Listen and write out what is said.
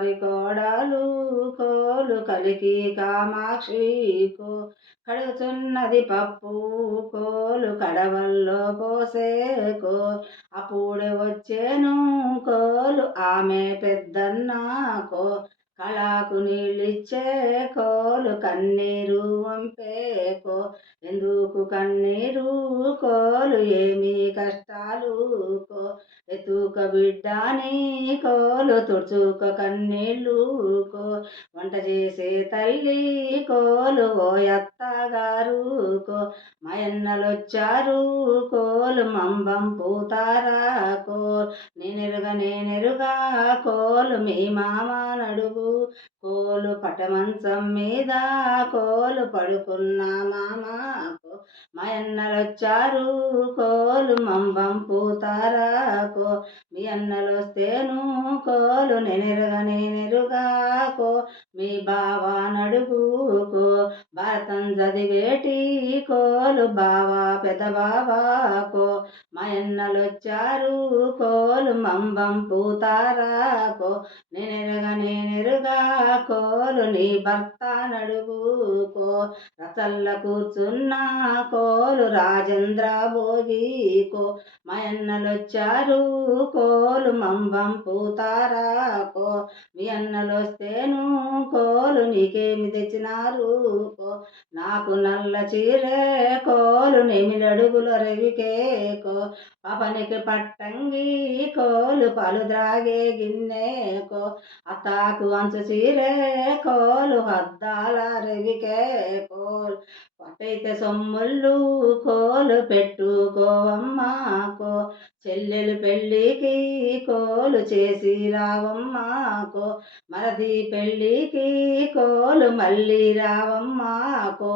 గారి కోడలు కోలు కలికి కామాక్షి కో కడుగుతున్నది పప్పు కోలు కడవల్లో పోసేకో అప్పుడే వచ్చేను కోలు ఆమె పెద్దన్నాకో కళాకు నీళ్ళిచ్చే కోలు కన్నీరు వంపేకో ఎందుకు కన్నీరు కోలు ఏమి కష్టాలు కో ఎత్తుక బిడ్డాని కోలు తుడుచుక కన్నీళ్ళు కో వంట చేసే తల్లి కోలు ఓ అత్తగారు కో మాయన్నలొచ్చారు కోలు మంబం పూతారా కోలు నేనెరుగా కోలు మీ మామ నడుగు కోలు పటమంచం మీద కోలు పడుకున్న మామకు మాయన్నలొచ్చారు కోలు మంబం పూతారా కో మీ అన్నలొస్తేను కోలు నేనెరుగా కో మీ బావ నడుగుకో భారతం చదివేటి కోలు బావా పెద్ద బావాకో మాయన్నలొచ్చారు కోలు మంబం పూతారాకో నేనెరుగా కోలు నీ భర్త నడుగుకో రసల్ల కూర్చున్న కోలు రాజేంద్ర భోగికో మాయన్నలొచ్చారు కోలు మంబం పూతారాకో మీ అన్నలొస్తేను కోలు నీకేమి తెచ్చినారు కో నాకు నల్ల చీరే కోలు నెమిలడుగుల రవికేకో పాపనికి పట్టంగి కోలు పాలు ద్రాగే గిన్నెకో అత్తాకు అంచు చీరే కోలు అద్దాల రవికే కోలు పట్టయితే సొమ్ముళ్ళు కోలు పెట్టుకోవమ్మాకో చెల్లెలు పెళ్ళికి కోలు చేసి రావమ్మాకో మరది పెళ్ళికి కోలు మళ్ళీ రావమ్మాకో